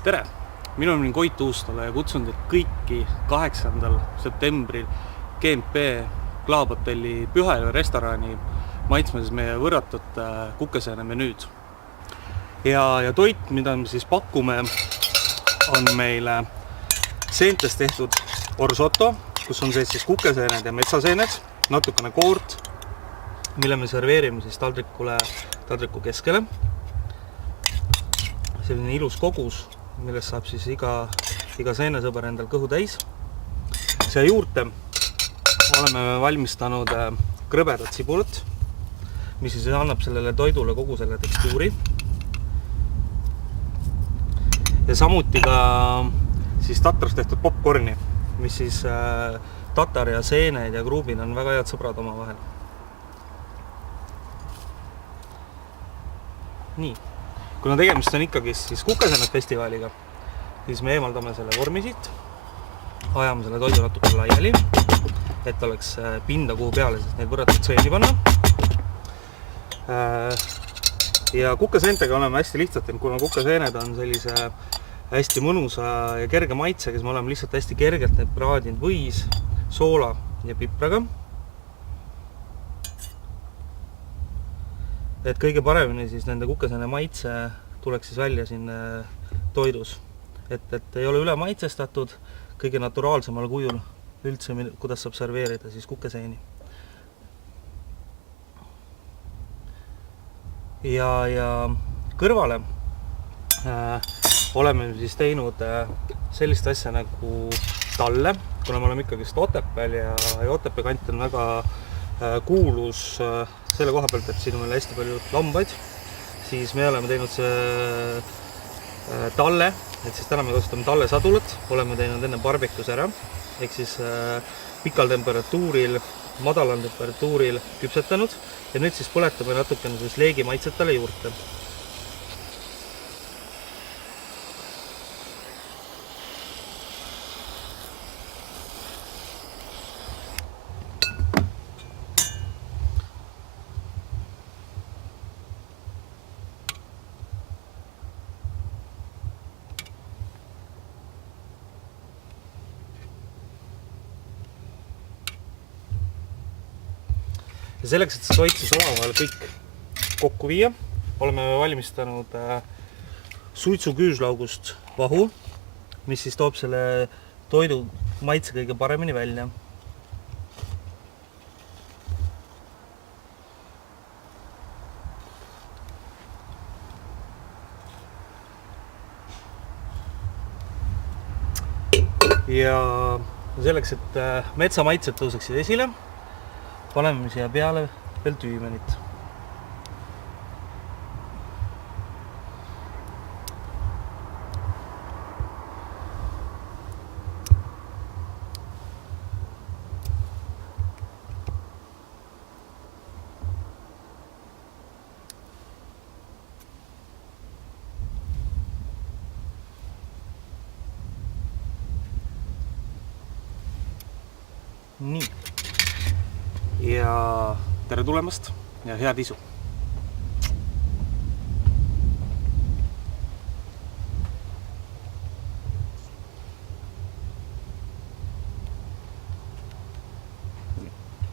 Tere! Minu nimi on Koit Uustala ja kutsun teid kõiki 8. septembril GMP Klaabhotelli Pühajärve restorani maitsmes meie võrratut kukeseene menüüd. Ja toit, mida me siis pakume, on meile seentest tehtud orsotto, kus on sees siis kukeseened ja metsaseened, natukene koort, mille me serveerime siis taldriku keskele. Selline ilus kogus, millest saab siis iga seenesõber endal kõhu täis. Siia juurde oleme valmistanud krõbedat sibulat, mis siis annab sellele toidule kogu selle tekstuuri. Ja samuti ka siis tatrast tehtud popcorni, mis siis tatar ja seened ja kruubid on väga head sõbrad oma vahel. Nii. Kuna tegemist on ikkagi siis kukeseened festivaliga, siis me eemaldame selle vormi siit, ajame selle toidu natuke laiali, et oleks pinda kuhu peale siis neid võrratut seeni panna. Ja kukeseentega oleme hästi lihtsalt, kuna kukeseened on sellise hästi mõnusa ja kerge maitsega, siis me oleme lihtsalt hästi kergelt need praadinud võis, soola ja pipraga. Et kõige paremini siis nende kukeseene maitse tuleks siis välja siin toidus. Et ei ole üle maitsestatud, kõige naturaalsemal kujul üldse, kuidas saab serveerida siis kukeseeni. Ja kõrvale oleme siis teinud sellist asja nagu talle, kuna me oleme ikkagi Otepääl ja Otepää kant on väga kuulus selle koha pealt, et siin on meil hästi palju lambaid, siis me oleme teinud see talle, et siis täna me kasutame talle sadulat, oleme teinud enne barbekus ära, ehk siis pikal temperatuuril, madalam temperatuuril küpsetanud ja nüüd siis põletame natukene siis leegi maitsetale juurde. Ja selleks, et see toit siis omavahel kõik kokku viia, oleme valmistanud suitsuküüslaugust vahu, mis siis toob selle toidu maitse kõige paremini välja. Ja selleks, et metsamaitsed tõuseksid esile, paneme siia peale veel tüümenit. Nii. Ja tere tulemast ja head isu!